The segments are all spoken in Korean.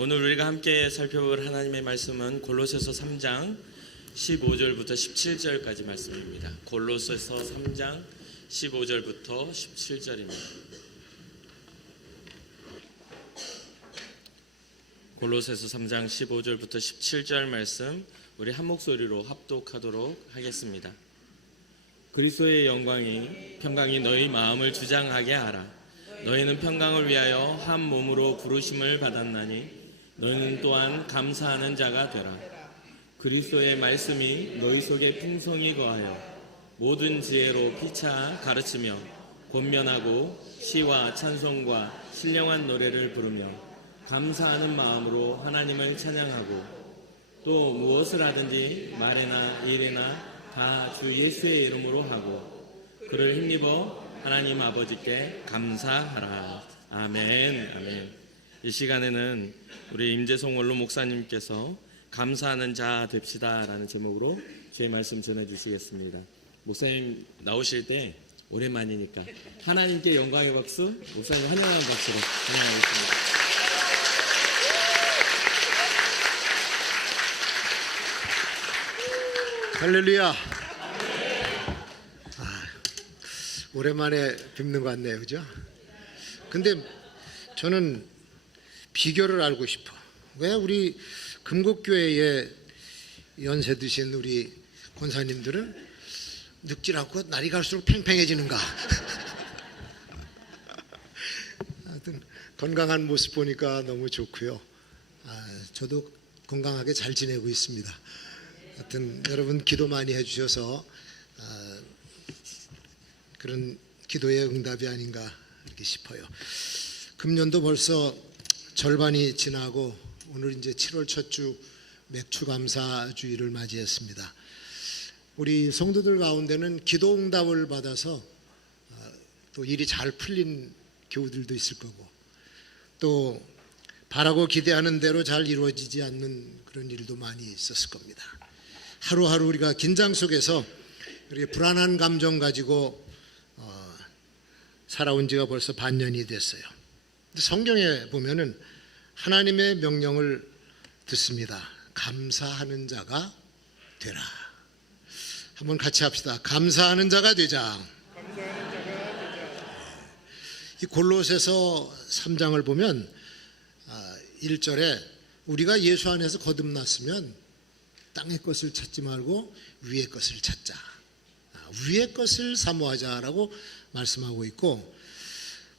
오늘 우리가 함께 살펴볼 하나님의 말씀은 골로새서 3장 15절부터 17절까지 말씀입니다. 골로새서 3장 15절부터 17절입니다. 골로새서 3장 15절부터 17절 말씀 우리 한 목소리로 합독하도록 하겠습니다. 그리스도의 영광이 평강이 너희 마음을 주장하게 하라. 너희는 평강을 위하여 한 몸으로 부르심을 받았나니 너희는 또한 감사하는 자가 되라. 그리스도의 말씀이 너희 속에 풍성히 거하여 모든 지혜로 피차 가르치며 권면하고 시와 찬송과 신령한 노래를 부르며 감사하는 마음으로 하나님을 찬양하고 또 무엇을 하든지 말이나 일이나 다 주 예수의 이름으로 하고 그를 힘입어 하나님 아버지께 감사하라. 아멘. 아멘. 이 시간에는 우리 임재송 원로 목사님께서 감사하는 자 됩시다라는 제목으로 주의 말씀 전해주시겠습니다. 목사님 나오실 때 오랜만이니까 하나님께 영광의 박수, 목사님 환영하는 박수로 환영하겠습니다. 할렐루야. 오랜만에 뵙는 것 같네요, 그죠? 근데 저는 비결을 알고 싶어. 왜 우리 금곡교회에 연세 드신 우리 권사님들은 늙지 않고 날이 갈수록 팽팽해지는가? 하여튼 건강한 모습 보니까 너무 좋고요. 저도 건강하게 잘 지내고 있습니다. 하여튼 여러분 기도 많이 해주셔서 그런 기도의 응답이 아닌가 이렇게 싶어요. 금년도 벌써 절반이 지나고 오늘 이제 7월 첫 주 맥주 감사 주일을 맞이했습니다. 우리 성도들 가운데는 기도 응답을 받아서 또 일이 잘 풀린 교우들도 있을 거고 또 바라고 기대하는 대로 잘 이루어지지 않는 그런 일도 많이 있었을 겁니다. 하루하루 우리가 긴장 속에서 이렇게 불안한 감정 가지고 살아온 지가 벌써 반년이 됐어요. 성경에 보면은 하나님의 명령을 듣습니다. 감사하는 자가 되라. 한번 같이 합시다. 감사하는 자가 되자. 이 골로새서 3장을 보면 1절에 우리가 예수 안에서 거듭났으면 땅의 것을 찾지 말고 위의 것을 찾자. 위의 것을 사모하자라고 말씀하고 있고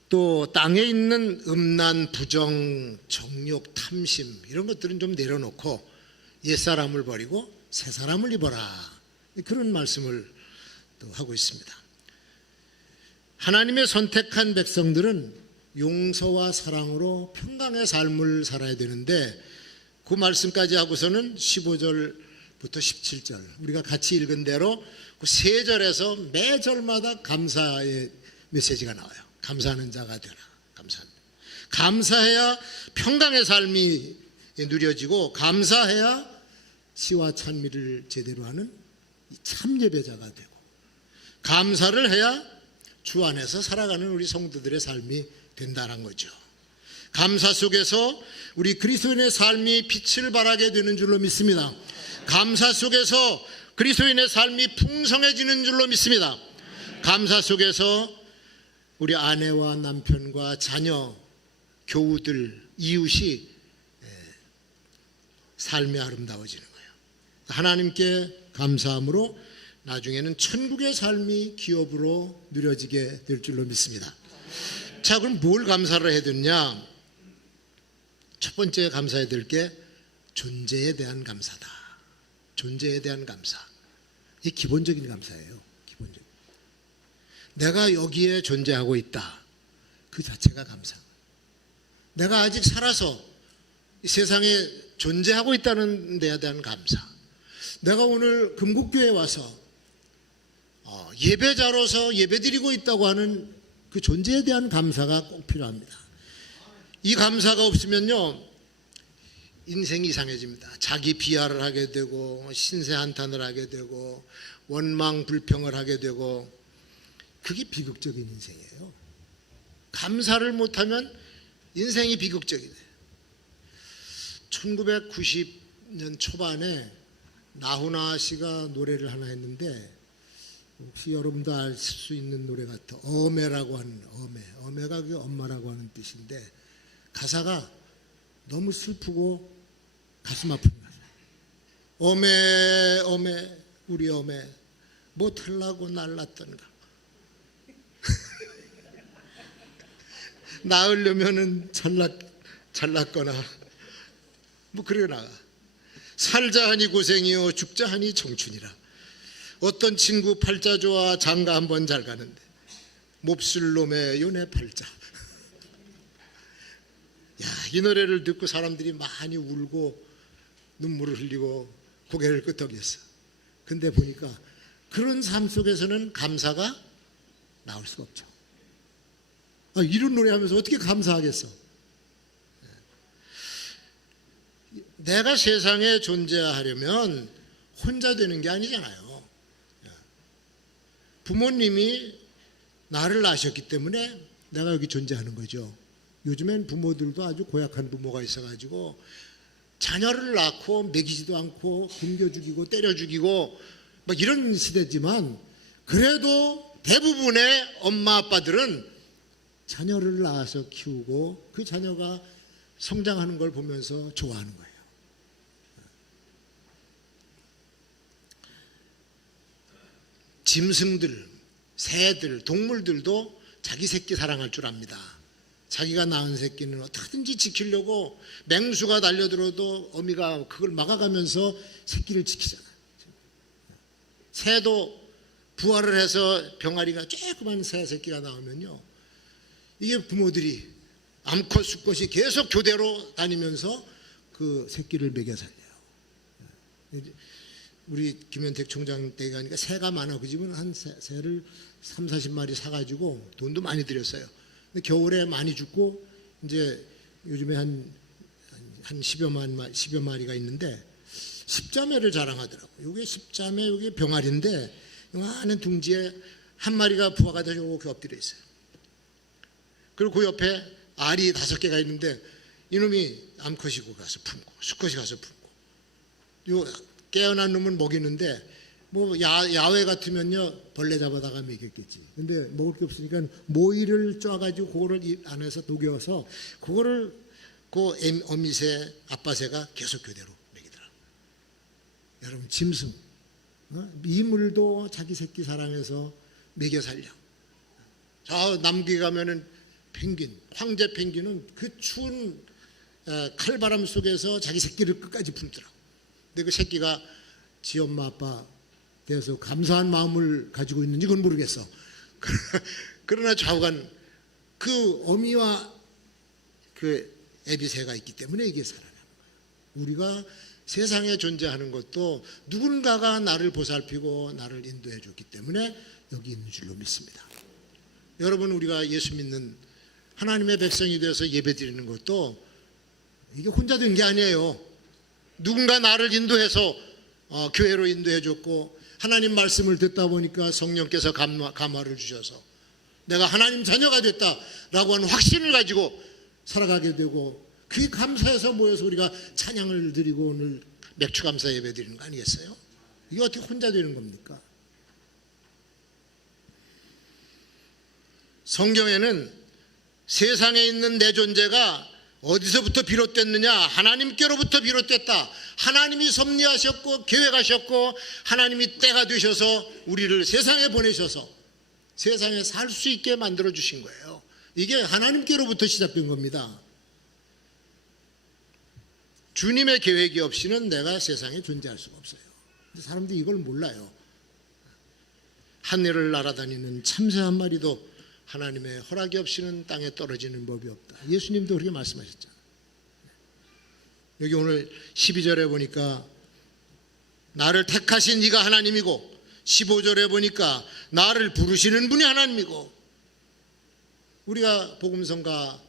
또 땅에 있는 음란, 부정, 정욕, 탐심 이런 것들은 좀 내려놓고 옛사람을 버리고 새사람을 입어라. 그런 말씀을 또 하고 있습니다. 하나님의 선택한 백성들은 용서와 사랑으로 평강의 삶을 살아야 되는데 그 말씀까지 하고서는 15절부터 17절 우리가 같이 읽은 대로 그 세 절에서 매 절마다 감사의 메시지가 나와요. 감사하는 자가 되라. 감사해야 평강의 삶이 누려지고 감사해야 시와 찬미를 제대로 하는 참 예배자가 되고 감사를 해야 주 안에서 살아가는 우리 성도들의 삶이 된다는 거죠. 감사 속에서 우리 그리스도인의 삶이 빛을 발하게 되는 줄로 믿습니다. 감사 속에서 그리스도인의 삶이 풍성해지는 줄로 믿습니다. 감사 속에서 우리 아내와 남편과 자녀, 교우들, 이웃이 삶이 아름다워지는 거예요. 하나님께 감사함으로 나중에는 천국의 삶이 기업으로 누려지게 될 줄로 믿습니다. 자, 그럼 뭘 감사를 해야 되느냐? 첫 번째 감사해야 될 게 존재에 대한 감사다. 존재에 대한 감사. 이 기본적인 감사예요. 기본적인. 내가 여기에 존재하고 있다. 그 자체가 감사. 내가 아직 살아서 이 세상에 존재하고 있다는 데에 대한 감사. 내가 오늘 금곡교회에 와서 예배자로서 예배드리고 있다고 하는 그 존재에 대한 감사가 꼭 필요합니다. 이 감사가 없으면요 인생이 이상해집니다. 자기 비하를 하게 되고 신세 한탄을 하게 되고 원망 불평을 하게 되고 그게 비극적인 인생이에요. 감사를 못하면 인생이 비극적이 돼요. 1990년 초반에 나훈아 씨가 노래를 하나 했는데 혹시 여러분도 알 수 있는 노래 같아. 어메라고 하는 어메가 그 엄마라고 하는 뜻인데 가사가 너무 슬프고 가슴 아픈 가사. 어메 어메 우리 어메 뭐 털라고 날랐던가. 낳으려면은 잘났거나 뭐 그래 나가. 살자 하니 고생이요 죽자 하니 청춘이라. 어떤 친구 팔자 좋아 장가 한번 잘 가는데 몹쓸 놈의 요네 팔자. 야, 이 노래를 듣고 사람들이 많이 울고 눈물을 흘리고 고개를 끄덕였어. 근데 보니까 그런 삶 속에서는 감사가 나올 수가 없죠. 이런 노래하면서 어떻게 감사하겠어? 내가 세상에 존재하려면 혼자 되는 게 아니잖아요. 부모님이 나를 낳으셨기 때문에 내가 여기 존재하는 거죠. 요즘엔 부모들도 아주 고약한 부모가 있어가지고 자녀를 낳고 먹이지도 않고 굶겨 죽이고 때려 죽이고 막 이런 시대지만 그래도 대부분의 엄마 아빠들은 자녀를 낳아서 키우고 그 자녀가 성장하는 걸 보면서 좋아하는 거예요. 짐승들, 새들, 동물들도 자기 새끼 사랑할 줄 압니다. 자기가 낳은 새끼는 어떻게든지 지키려고 맹수가 달려들어도 어미가 그걸 막아가면서 새끼를 지키잖아요. 새도 부화를 해서 병아리가 조그만 새 새끼가 나오면요, 이게 부모들이 암컷 수컷이 계속 교대로 다니면서 그 새끼를 먹여 살려요. 우리 김현택 총장 때 가니까 새가 많아. 그 집은 한 새를 30-40마리 사가지고 돈도 많이 들였어요. 근데 겨울에 많이 죽고 이제 요즘에 한 10여 마리가 있는데 10자매를 자랑하더라고요. 이게 10자매, 이게 병아리인데 요만한 둥지에 한 마리가 부화가 돼서 이렇게 엎드려 있어요. 그리고 그 옆에 알이 5개가 있는데 이놈이 암컷이고 가서 품고 수컷이 가서 품고 요 깨어난 놈은 먹이는데 뭐 야외 같으면요 벌레 잡아다가 먹였겠지. 근데 먹을 게 없으니까 모이를 쪄가지고 그거를 입 안에서 녹여서 그거를 그 어미새 아빠새가 계속 교대로 먹이더라고요. 여러분 짐승, 이물도 자기 새끼 사랑해서 먹여 살려. 저 남귀 가면은 펭귄, 황제 펭귄은 그 추운 칼바람 속에서 자기 새끼를 끝까지 품더라고. 근데 그 새끼가 지 엄마 아빠 대해서 감사한 마음을 가지고 있는지 그건 모르겠어. 그러나 좌우간 그 어미와 그 애비새가 있기 때문에 이게 살아나는 거예요. 우리가 세상에 존재하는 것도 누군가가 나를 보살피고 나를 인도해 줬기 때문에 여기 있는 줄로 믿습니다. 여러분, 우리가 예수 믿는 하나님의 백성이 되어서 예배 드리는 것도 이게 혼자 된 게 아니에요. 누군가 나를 인도해서 교회로 인도해 줬고 하나님 말씀을 듣다 보니까 성령께서 감화를 주셔서 내가 하나님 자녀가 됐다라고 하는 확신을 가지고 살아가게 되고 그게 감사해서 모여서 우리가 찬양을 드리고 오늘 맥주 감사 예배 드리는 거 아니겠어요? 이게 어떻게 혼자 되는 겁니까? 성경에는 세상에 있는 내 존재가 어디서부터 비롯됐느냐? 하나님께로부터 비롯됐다. 하나님이 섭리하셨고 계획하셨고 하나님이 때가 되셔서 우리를 세상에 보내셔서 세상에 살 수 있게 만들어 주신 거예요. 이게 하나님께로부터 시작된 겁니다. 주님의 계획이 없이는 내가 세상에 존재할 수가 없어요. 근데 사람들이 이걸 몰라요. 하늘을 날아다니는 참새 한 마리도 하나님의 허락이 없이는 땅에 떨어지는 법이 없다. 예수님도 그렇게 말씀하셨잖아요. 여기 오늘 12절에 보니까 나를 택하신 이가 하나님이고 15절에 보니까 나를 부르시는 분이 하나님이고 우리가 복음성가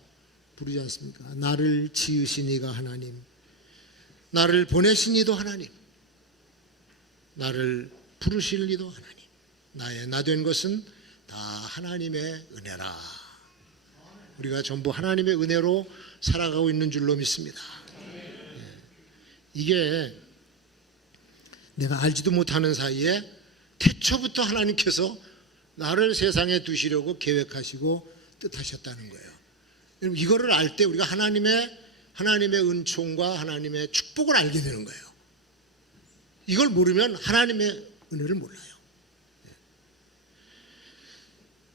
부르지 않습니까? 나를 지으신 이가 하나님, 나를 보내신 이도 하나님, 나를 부르실 이도 하나님, 나의 나 된 것은 다 하나님의 은혜라. 우리가 전부 하나님의 은혜로 살아가고 있는 줄로 믿습니다. 이게 내가 알지도 못하는 사이에 태초부터 하나님께서 나를 세상에 두시려고 계획하시고 뜻하셨다는 거예요. 여러분, 이거를 알 때 우리가 하나님의 은총과 하나님의 축복을 알게 되는 거예요. 이걸 모르면 하나님의 은혜를 몰라요.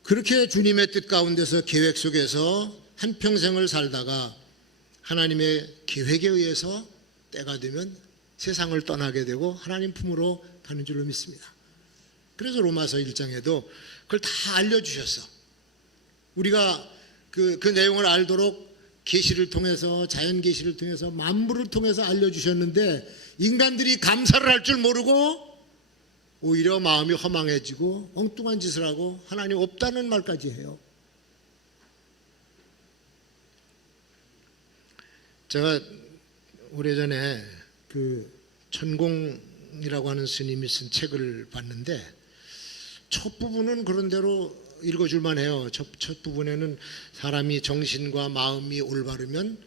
그렇게 주님의 뜻 가운데서 계획 속에서 한평생을 살다가 하나님의 계획에 의해서 때가 되면 세상을 떠나게 되고 하나님 품으로 가는 줄로 믿습니다. 그래서 로마서 1장에도 그걸 다 알려주셨어. 우리가 그 내용을 알도록 계시를 통해서, 자연 계시를 통해서, 만물을 통해서 알려주셨는데 인간들이 감사를 할 줄 모르고 오히려 마음이 허망해지고 엉뚱한 짓을 하고 하나님 없다는 말까지 해요. 제가 오래전에 그 천공이라고 하는 스님이 쓴 책을 봤는데 첫 부분은 그런 대로 읽어줄만 해요. 첫 부분에는 사람이 정신과 마음이 올바르면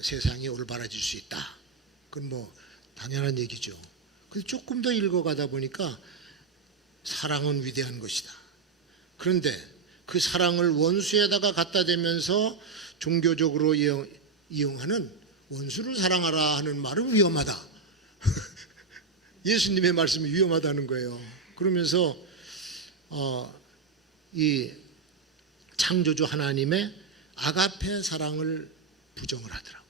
세상이 올바라질 수 있다. 그건 뭐 당연한 얘기죠. 근데 조금 더 읽어가다 보니까 사랑은 위대한 것이다. 그런데 그 사랑을 원수에다가 갖다 대면서 종교적으로 이용하는 원수를 사랑하라 하는 말은 위험하다. 예수님의 말씀이 위험하다는 거예요. 그러면서 이 창조주 하나님의 아가페 사랑을 부정을 하더라고.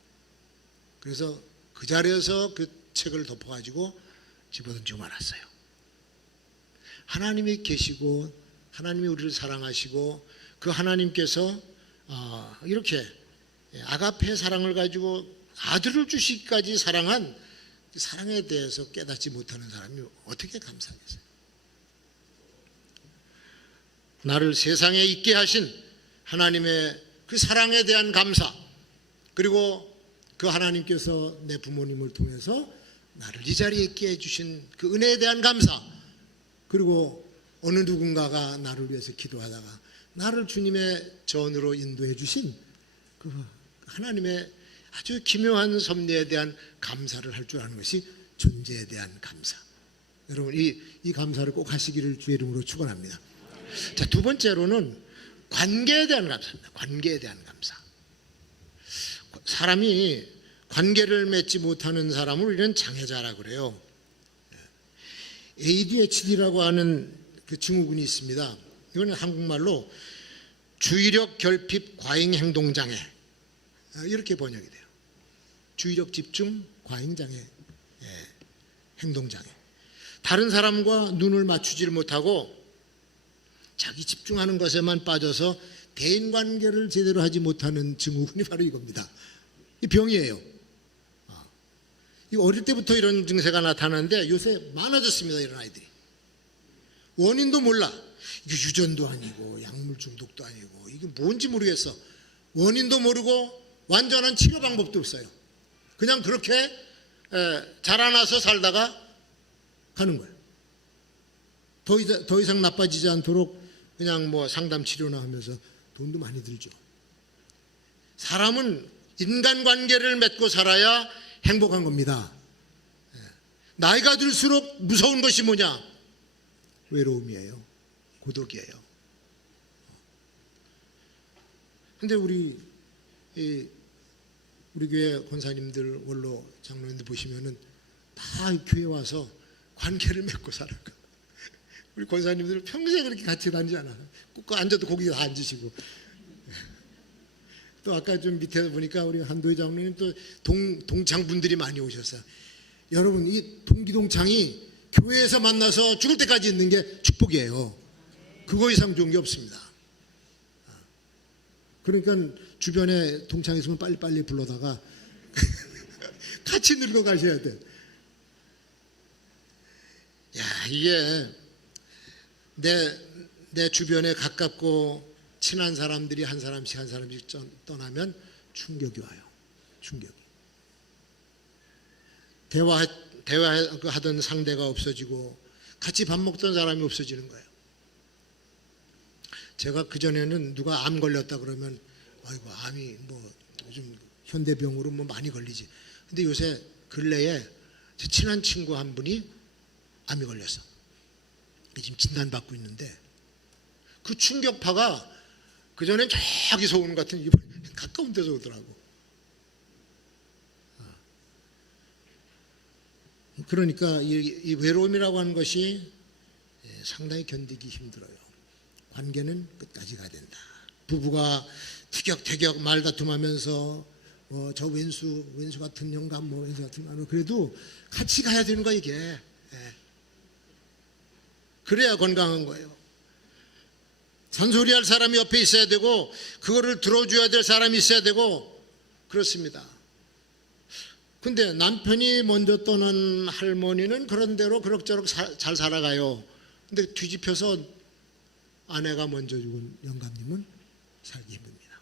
그래서 그 자리에서 그 책을 덮어가지고 집어던지고 말았어요. 하나님이 계시고 하나님이 우리를 사랑하시고 그 하나님께서 이렇게 아가페 사랑을 가지고 아들을 주시기까지 사랑한 그 사랑에 대해서 깨닫지 못하는 사람이 어떻게 감사하겠어요? 나를 세상에 있게 하신 하나님의 그 사랑에 대한 감사, 그리고 그 하나님께서 내 부모님을 통해서 나를 이 자리에 있게 해주신 그 은혜에 대한 감사, 그리고 어느 누군가가 나를 위해서 기도하다가 나를 주님의 전으로 인도해 주신 그 하나님의 아주 기묘한 섭리에 대한 감사를 할 줄 아는 것이 존재에 대한 감사. 여러분 이 감사를 꼭 하시기를 주의 이름으로 축원합니다. 자, 두 번째로는 관계에 대한 감사입니다. 관계에 대한 감사. 사람이 관계를 맺지 못하는 사람을 우리는 장애자라고 그래요. ADHD라고 하는 그 증후군이 있습니다. 이거는 한국말로 주의력 결핍 과잉 행동 장애, 이렇게 번역이 돼요. 주의력 집중 과잉 장애, 행동 장애. 다른 사람과 눈을 맞추지를 못하고 자기 집중하는 것에만 빠져서 대인관계를 제대로 하지 못하는 증후군이 바로 이겁니다. 이 병이에요. 어릴 때부터 이런 증세가 나타나는데 요새 많아졌습니다. 이런 아이들이. 원인도 몰라. 이게 유전도 아니고 약물 중독도 아니고 이게 뭔지 모르겠어. 원인도 모르고 완전한 치료 방법도 없어요. 그냥 그렇게 자라나서 살다가 가는 거예요. 더 이상 나빠지지 않도록 그냥 뭐 상담 치료나 하면서 돈도 많이 들죠. 사람은 인간관계를 맺고 살아야 행복한 겁니다. 나이가 들수록 무서운 것이 뭐냐? 외로움이에요. 고독이에요. 근데 우리 교회 권사님들, 원로 장로님들 보시면은 다 교회 와서 관계를 맺고 살아요. 우리 권사님들은 평생 그렇게 같이 다니지 않아요. 꼭 앉아도 거기 다 앉으시고. 또 아까 좀 밑에 보니까 우리 한도희 장로님 또 동창분들이 많이 오셨어요. 여러분, 이 동기동창이 교회에서 만나서 죽을 때까지 있는 게 축복이에요. 그거 이상 좋은 게 없습니다. 그러니까 주변에 동창 있으면 빨리빨리 불러다가 같이 늙어가셔야 돼. 야, 이게 내 주변에 가깝고 친한 사람들이 한 사람씩 떠나면 충격이 와요. 충격이. 대화하던 상대가 없어지고 같이 밥 먹던 사람이 없어지는 거예요. 제가 그전에는 누가 암 걸렸다 그러면 아이고, 암이 뭐 요즘 현대병으로 뭐 많이 걸리지. 근데 요새 근래에 제 친한 친구 한 분이 암이 걸렸어. 지금 진단받고 있는데 그 충격파가 그전엔 저기서 오는 것 같은 이번에 가까운 데서 오더라고. 그러니까 이 외로움이라고 하는 것이 상당히 견디기 힘들어요. 관계는 끝까지 가야 된다. 부부가 티격태격 말다툼하면서 저 왼수 같은 영감, 왼수 같은 거 그래도 같이 가야 되는 거야 이게. 그래야 건강한 거예요. 잔소리할 사람이 옆에 있어야 되고 그거를 들어줘야 될 사람이 있어야 되고 그렇습니다. 근데 남편이 먼저 떠난 할머니는 그런 대로 그럭저럭 잘 살아가요. 근데 뒤집혀서 아내가 먼저 죽은 영감님은 살기 힘듭니다.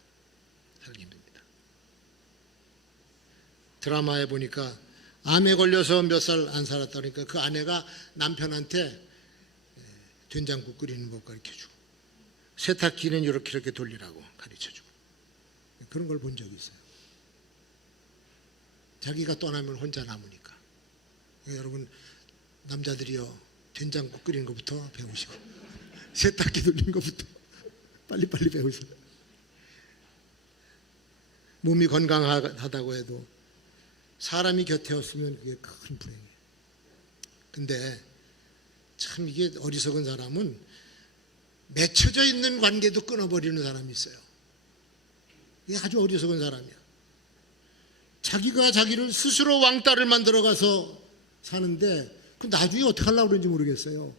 살기 힘듭니다. 드라마에 보니까 암에 걸려서 몇 살 안 살았다 그러니까 그 아내가 남편한테 된장국 끓이는 법 가르쳐주고 세탁기는 이렇게 돌리라고 가르쳐주고 그런 걸 본 적이 있어요. 자기가 떠나면 혼자 남으니까. 여러분 남자들이요 된장국 끓이는 것부터 배우시고 세탁기 돌리는 것부터 빨리빨리 배우세요. 몸이 건강하다고 해도 사람이 곁에 없으면 그게 큰 불행이에요. 근데 참 이게 어리석은 사람은 맺혀져 있는 관계도 끊어버리는 사람이 있어요. 이게 아주 어리석은 사람이야. 자기가 자기를 스스로 왕따를 만들어가서 사는데 그 나중에 어떻게 하려고 그러는지 모르겠어요.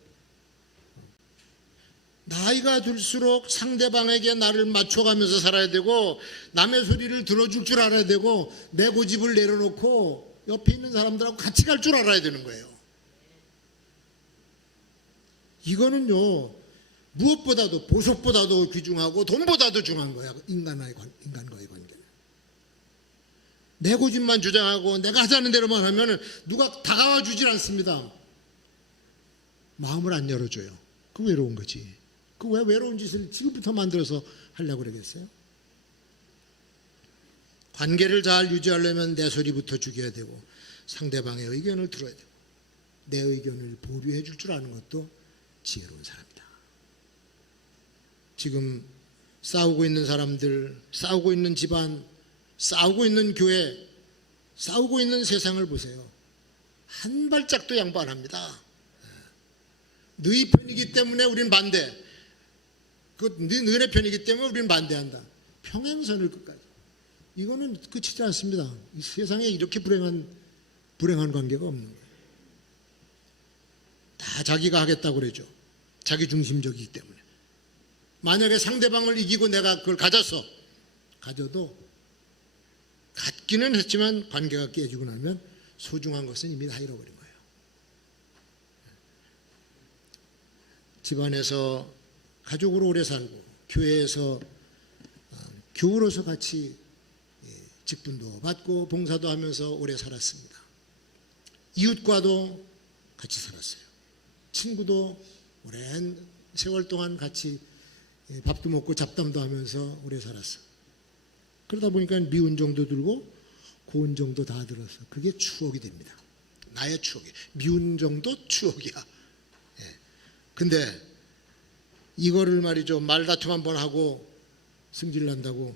나이가 들수록 상대방에게 나를 맞춰가면서 살아야 되고 남의 소리를 들어줄 줄 알아야 되고 내 고집을 내려놓고 옆에 있는 사람들하고 같이 갈 줄 알아야 되는 거예요. 이거는요 무엇보다도 보석보다도 귀중하고 돈보다도 중요한 거야. 인간과의 관계는. 내 고집만 주장하고 내가 하자는 대로만 하면 누가 다가와 주질 않습니다. 마음을 안 열어줘요. 그 외로운 거지. 그 왜 외로운 짓을 지금부터 만들어서 하려고 그러겠어요? 관계를 잘 유지하려면 내 소리부터 죽여야 되고 상대방의 의견을 들어야 되고 내 의견을 보류해 줄 줄 아는 것도 지혜로운 사람이다. 지금 싸우고 있는 사람들, 싸우고 있는 집안, 싸우고 있는 교회, 싸우고 있는 세상을 보세요. 한 발짝도 양보 안 합니다. 너희 편이기 때문에 우린 반대. 너네 편이기 때문에 우리는 반대한다. 평행선을 끝까지. 이거는 끝이지 않습니다. 이 세상에 이렇게 불행한 관계가 없는 거예요. 다 자기가 하겠다고 그러죠. 자기 중심적이기 때문에. 만약에 상대방을 이기고 내가 그걸 가져도 갖기는 했지만 관계가 깨지고 나면 소중한 것은 이미 다 잃어버린 거예요. 집안에서 가족으로 오래 살고 교회에서 교우로서 같이 직분도 받고 봉사도 하면서 오래 살았습니다. 이웃과도 같이 살았어요. 친구도 오랜 세월 동안 같이 밥도 먹고 잡담도 하면서 오래 살았어요. 그러다 보니까 미운 정도 들고 고운 정도 다 들어서 그게 추억이 됩니다. 나의 추억이. 미운 정도 추억이야. 근데 이거를 말이죠. 말다툼 한번 하고 승질 난다고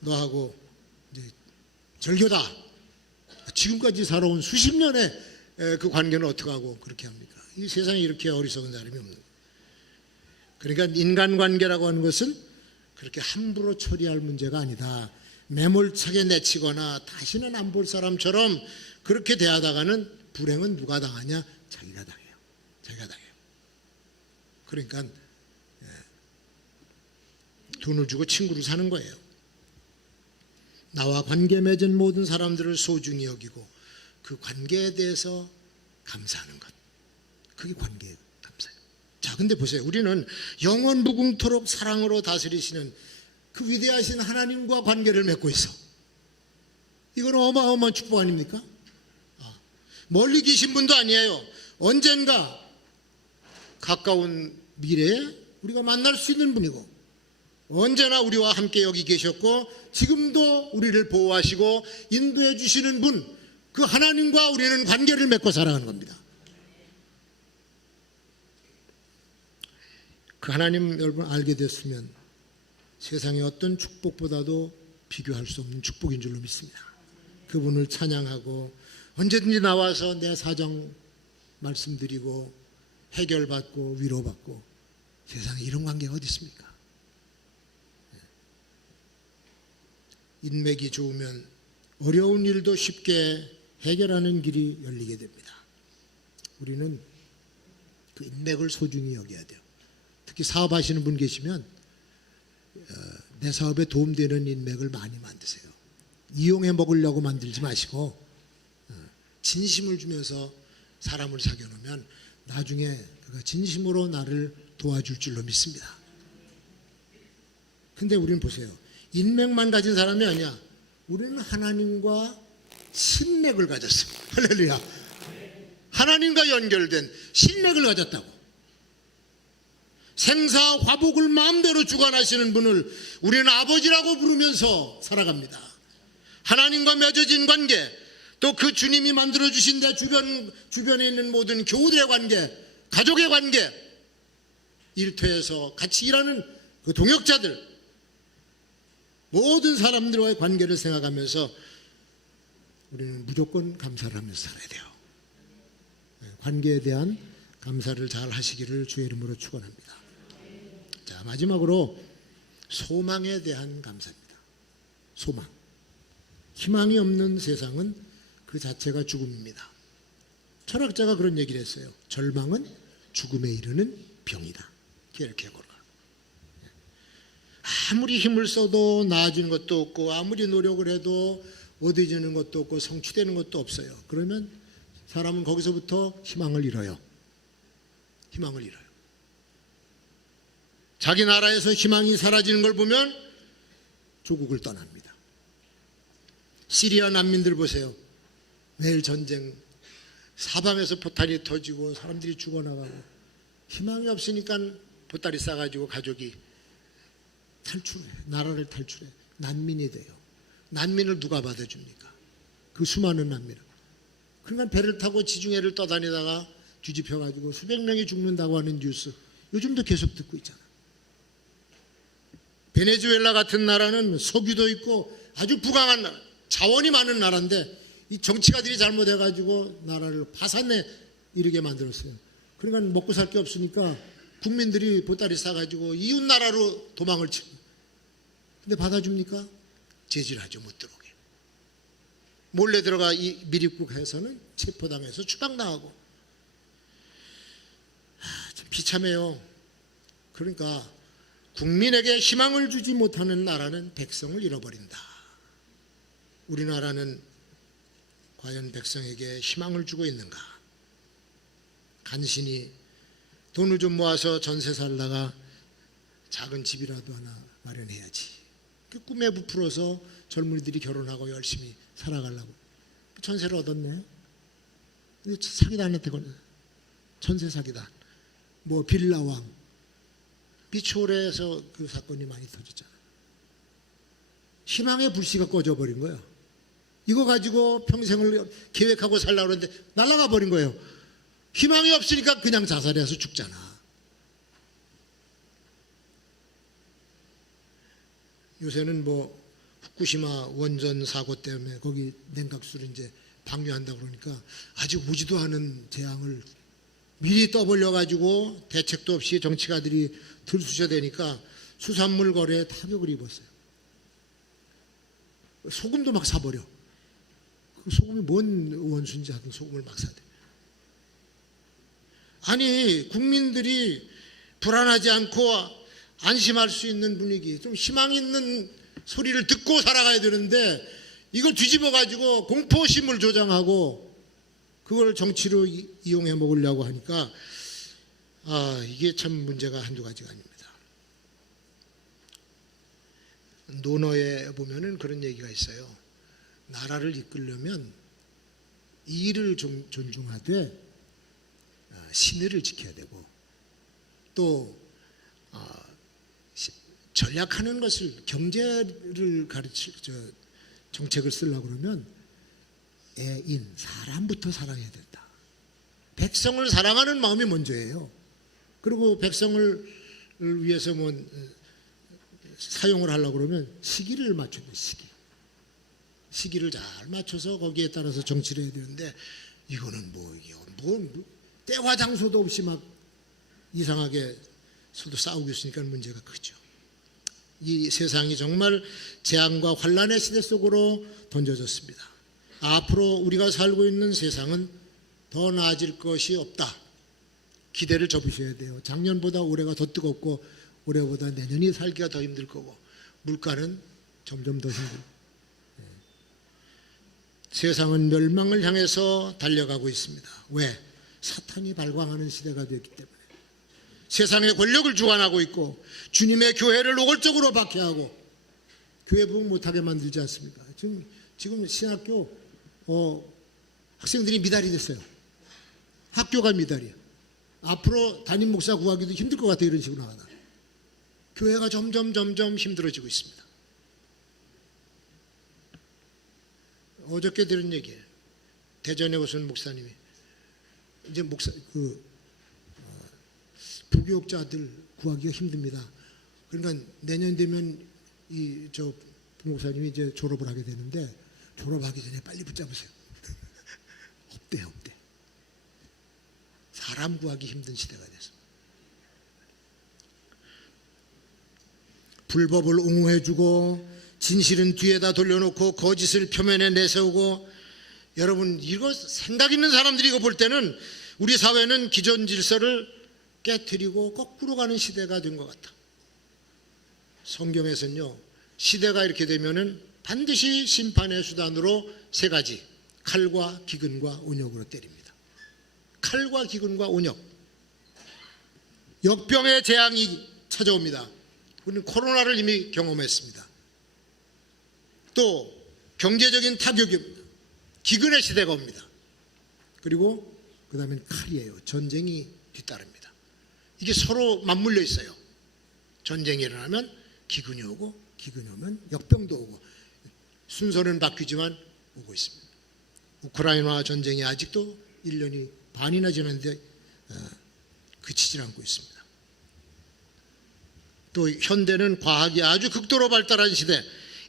너하고 이제 절교다. 지금까지 살아온 수십 년의 그 관계는 어떻게 하고 그렇게 합니까? 이 세상에 이렇게 어리석은 사람이 없는 거예요. 그러니까 인간관계라고 하는 것은 그렇게 함부로 처리할 문제가 아니다. 매몰차게 내치거나 다시는 안 볼 사람처럼 그렇게 대하다가는 불행은 누가 당하냐? 자기가 당해요. 자기가 당해요. 그러니까 돈을 주고 친구를 사는 거예요. 나와 관계 맺은 모든 사람들을 소중히 여기고 그 관계에 대해서 감사하는 것. 그게 관계의 감사예요. 자, 근데 보세요. 우리는 영원 무궁토록 사랑으로 다스리시는 그 위대하신 하나님과 관계를 맺고 있어. 이건 어마어마한 축복 아닙니까? 멀리 계신 분도 아니에요. 언젠가 가까운 미래에 우리가 만날 수 있는 분이고 언제나 우리와 함께 여기 계셨고 지금도 우리를 보호하시고 인도해 주시는 분, 그 하나님과 우리는 관계를 맺고 살아가는 겁니다. 그 하나님 여러분 알게 됐으면 세상의 어떤 축복보다도 비교할 수 없는 축복인 줄로 믿습니다. 그분을 찬양하고 언제든지 나와서 내 사정 말씀드리고 해결받고 위로받고, 세상에 이런 관계가 어디 있습니까? 인맥이 좋으면 어려운 일도 쉽게 해결하는 길이 열리게 됩니다. 우리는 그 인맥을 소중히 여겨야 돼요. 특히 사업하시는 분 계시면 내 사업에 도움되는 인맥을 많이 만드세요. 이용해 먹으려고 만들지 마시고 진심을 주면서 사람을 사귀어 놓으면 나중에 그가 진심으로 나를 도와줄 줄로 믿습니다. 근데 우리는 보세요. 인맥만 가진 사람이 아니야. 우리는 하나님과 신맥을 가졌어. 할렐루야. 하나님과 연결된 신맥을 가졌다고. 생사 화복을 마음대로 주관하시는 분을 우리는 아버지라고 부르면서 살아갑니다. 하나님과 맺어진 관계, 또 그 주님이 만들어주신 내 주변에 있는 모든 교우들의 관계, 가족의 관계, 일터에서 같이 일하는 그 동역자들, 모든 사람들과의 관계를 생각하면서 우리는 무조건 감사를 하면서 살아야 돼요. 관계에 대한 감사를 잘 하시기를 주의 이름으로 축원합니다. 자, 마지막으로 소망에 대한 감사입니다. 소망. 희망이 없는 세상은 그 자체가 죽음입니다. 철학자가 그런 얘기를 했어요. 절망은 죽음에 이르는 병이다. 키에르케고르가. 아무리 힘을 써도 나아지는 것도 없고, 아무리 노력을 해도 얻어지는 것도 없고, 성취되는 것도 없어요. 그러면 사람은 거기서부터 희망을 잃어요. 희망을 잃어요. 자기 나라에서 희망이 사라지는 걸 보면 조국을 떠납니다. 시리아 난민들 보세요. 매일 전쟁, 사방에서 포탄이 터지고 사람들이 죽어나가고, 희망이 없으니까 보따리 싸가지고 가족이 탈출해, 나라를 탈출해, 난민이 돼요. 난민을 누가 받아줍니까? 그 수많은 난민을. 그러니까 배를 타고 지중해를 떠다니다가 뒤집혀가지고 수백 명이 죽는다고 하는 뉴스 요즘도 계속 듣고 있잖아. 베네수엘라 같은 나라는 석유도 있고 아주 부강한 나라, 자원이 많은 나라인데 이 정치가들이 잘못해가지고 나라를 파산에 이르게 만들었어요. 그러니까 먹고 살 게 없으니까 국민들이 보따리 싸가지고 이웃 나라로 도망을 치고, 근데 받아줍니까? 제지하죠. 못 들어오게. 몰래 들어가 이 미립국에서는 체포당해서 추방당하고. 참 비참해요. 그러니까 국민에게 희망을 주지 못하는 나라는 백성을 잃어버린다. 우리나라는 과연 백성에게 희망을 주고 있는가? 간신히 돈을 좀 모아서 전세 살다가 작은 집이라도 하나 마련해야지. 그 꿈에 부풀어서 젊은이들이 결혼하고 열심히 살아가려고 전세를 얻었네. 근데 사기단한테 걸려. 전세 사기단. 뭐 빌라왕. 비초래에서 그 사건이 많이 터졌잖아. 희망의 불씨가 꺼져버린 거예요. 이거 가지고 평생을 계획하고 살려고 그러는데 날아가 버린 거예요. 희망이 없으니까 그냥 자살해서 죽잖아. 요새는 뭐 후쿠시마 원전 사고 때문에 거기 냉각수를 이제 방류한다고 그러니까 아직 오지도 않은 재앙을 미리 떠벌려 가지고 대책도 없이 정치가들이 들쑤셔대니까 수산물 거래에 타격을 입었어요. 소금도 막 사버려. 그 소금이 뭔 원수인지 하여튼 소금을 막 사대. 아니 국민들이 불안하지 않고 안심할 수 있는 분위기, 좀 희망 있는 소리를 듣고 살아가야 되는데 이걸 뒤집어 가지고 공포심을 조장하고 그걸 정치로 이용해 먹으려고 하니까 이게 참 문제가 한두 가지가 아닙니다. 논어에 보면은 그런 얘기가 있어요. 나라를 이끌려면 이를 존중하되 신의를 지켜야 되고, 또 전략하는 것을 경제를 가르칠 정책을 쓰려고 그러면 애인, 사람부터 사랑해야 된다. 백성을 사랑하는 마음이 먼저예요. 그리고 백성을 위해서 뭐 사용을 하려고 그러면 시기를 맞춰야 돼요. 시기를 잘 맞춰서 거기에 따라서 정치를 해야 되는데, 이거는 뭐 때와 장소도 없이 막 이상하게 서로 싸우고 있으니까 문제가 크죠. 이 세상이 정말 재앙과 환란의 시대 속으로 던져졌습니다. 앞으로 우리가 살고 있는 세상은 더 나아질 것이 없다. 기대를 접으셔야 돼요. 작년보다 올해가 더 뜨겁고 올해보다 내년이 살기가 더 힘들 거고 물가는 점점 더 힘들고, 세상은 멸망을 향해서 달려가고 있습니다. 왜? 사탄이 발광하는 시대가 되었기 때문에. 세상의 권력을 주관하고 있고 주님의 교회를 노골적으로 박해하고 교회 부흥 못하게 만들지 않습니까? 지금 신학교 학생들이 미달이 됐어요. 학교가 미달이에요. 앞으로 담임 목사 구하기도 힘들 것 같아요. 이런 식으로 나가다 교회가 점점 힘들어지고 있습니다. 어저께 들은 얘기예요. 대전에 오신 목사님이 이제 부교육자들 구하기가 힘듭니다. 그러니까 내년 되면 저 목사님이 이제 졸업을 하게 되는데 졸업하기 전에 빨리 붙잡으세요. 없대. 사람 구하기 힘든 시대가 돼서 불법을 옹호해주고 진실은 뒤에다 돌려놓고 거짓을 표면에 내세우고, 여러분 이거 생각 있는 사람들이 이거 볼 때는 우리 사회는 기존 질서를 깨트리고 거꾸로 가는 시대가 된 것 같다. 성경에서는요, 시대가 이렇게 되면은 반드시 심판의 수단으로 세 가지, 칼과 기근과 온역으로 때립니다. 칼과 기근과 온역. 역병의 재앙이 찾아옵니다. 우리는 코로나를 이미 경험했습니다. 또 경제적인 타격입니다. 기근의 시대가 옵니다. 그리고 그 다음엔 칼이에요. 전쟁이 뒤따릅니다. 이게 서로 맞물려 있어요. 전쟁이 일어나면 기근이 오고, 기근이 오면 역병도 오고, 순서는 바뀌지만 오고 있습니다. 우크라이나 전쟁이 아직도 1년이 반이나 지났는데 그치질 않고 있습니다. 또 현대는 과학이 아주 극도로 발달한 시대,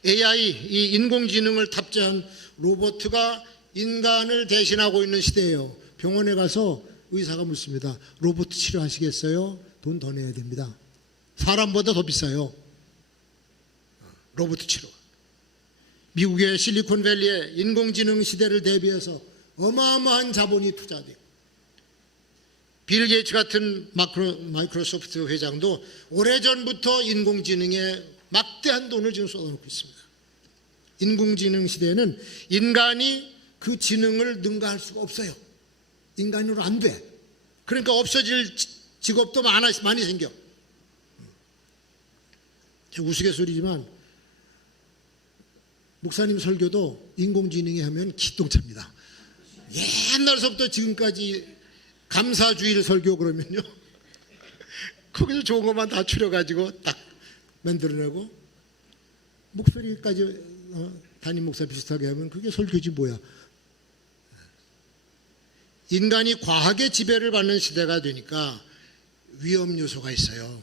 AI, 이 인공지능을 탑재한 로봇가 인간을 대신하고 있는 시대예요. 병원에 가서 의사가 묻습니다. 로봇 치료하시겠어요? 돈 더 내야 됩니다. 사람보다 더 비싸요. 로봇 치료. 미국의 실리콘밸리의 인공지능 시대를 대비해서 어마어마한 자본이 투자되고, 빌 게이츠 같은 마이크로소프트 회장도 오래전부터 인공지능에 막대한 돈을 지금 쏟아놓고 있습니다. 인공지능 시대에는 인간이 그 지능을 능가할 수가 없어요. 인간으로 안 돼. 그러니까 없어질 직업도 많이 생겨. 우스갯소리지만 목사님 설교도 인공지능이 하면 기똥차입니다. 옛날서부터 지금까지 감사주일 설교 그러면요, 거기서 좋은 것만 다 추려가지고 딱 만들어내고, 목소리까지 담임 목사 비슷하게 하면 그게 설교지 뭐야. 인간이 과학의 지배를 받는 시대가 되니까 위험 요소가 있어요.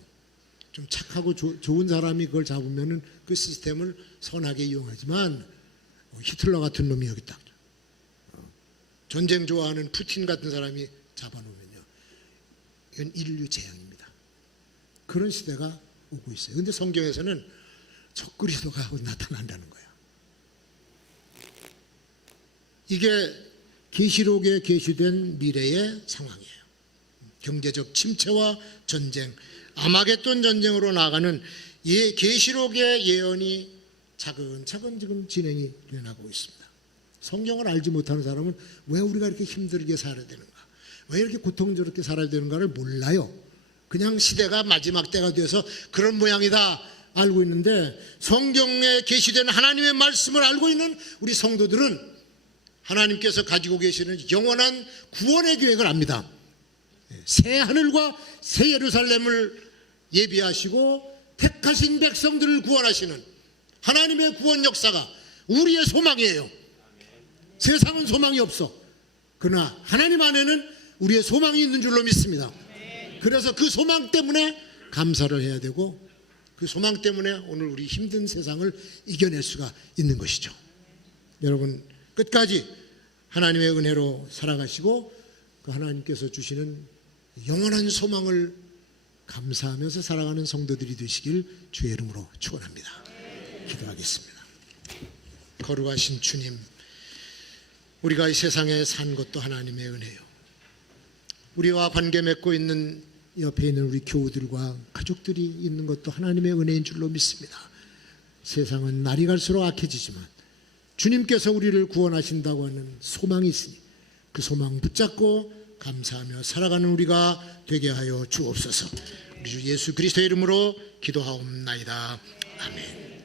좀 착하고 좋은 사람이 그걸 잡으면은 그 시스템을 선하게 이용하지만, 히틀러 같은 놈이 여기 딱 전쟁 좋아하는 푸틴 같은 사람이 잡아놓으면요, 이건 인류 재앙입니다. 그런 시대가 오고 있어요. 그런데 성경에서는 저 그리스도가 나타난다는 거예요. 이게 계시록에 계시된 미래의 상황이에요. 경제적 침체와 전쟁, 아마겟돈 전쟁으로 나가는 계시록의 예언이 차근차근 지금 진행이 되어나가고 있습니다. 성경을 알지 못하는 사람은 왜 우리가 이렇게 힘들게 살아야 되는가, 왜 이렇게 고통스럽게 살아야 되는가를 몰라요. 그냥 시대가 마지막 때가 되어서 그런 모양이다 알고 있는데, 성경에 계시된 하나님의 말씀을 알고 있는 우리 성도들은 하나님께서 가지고 계시는 영원한 구원의 계획을 압니다. 새 하늘과 새 예루살렘을 예비하시고 택하신 백성들을 구원하시는 하나님의 구원 역사가 우리의 소망이에요. 세상은 소망이 없어. 그러나 하나님 안에는 우리의 소망이 있는 줄로 믿습니다. 그래서 그 소망 때문에 감사를 해야 되고, 그 소망 때문에 오늘 우리 힘든 세상을 이겨낼 수가 있는 것이죠. 여러분, 끝까지 하나님의 은혜로 살아가시고 그 하나님께서 주시는 영원한 소망을 감사하면서 살아가는 성도들이 되시길 주의 이름으로 축원합니다. 기도하겠습니다. 거룩하신 주님, 우리가 이 세상에 산 것도 하나님의 은혜요, 우리와 관계 맺고 있는 옆에 있는 우리 교우들과 가족들이 있는 것도 하나님의 은혜인 줄로 믿습니다. 세상은 날이 갈수록 악해지지만 주님께서 우리를 구원하신다고 하는 소망이 있으니 그 소망 붙잡고 감사하며 살아가는 우리가 되게 하여 주옵소서. 우리 주 예수 그리스도의 이름으로 기도하옵나이다. 아멘.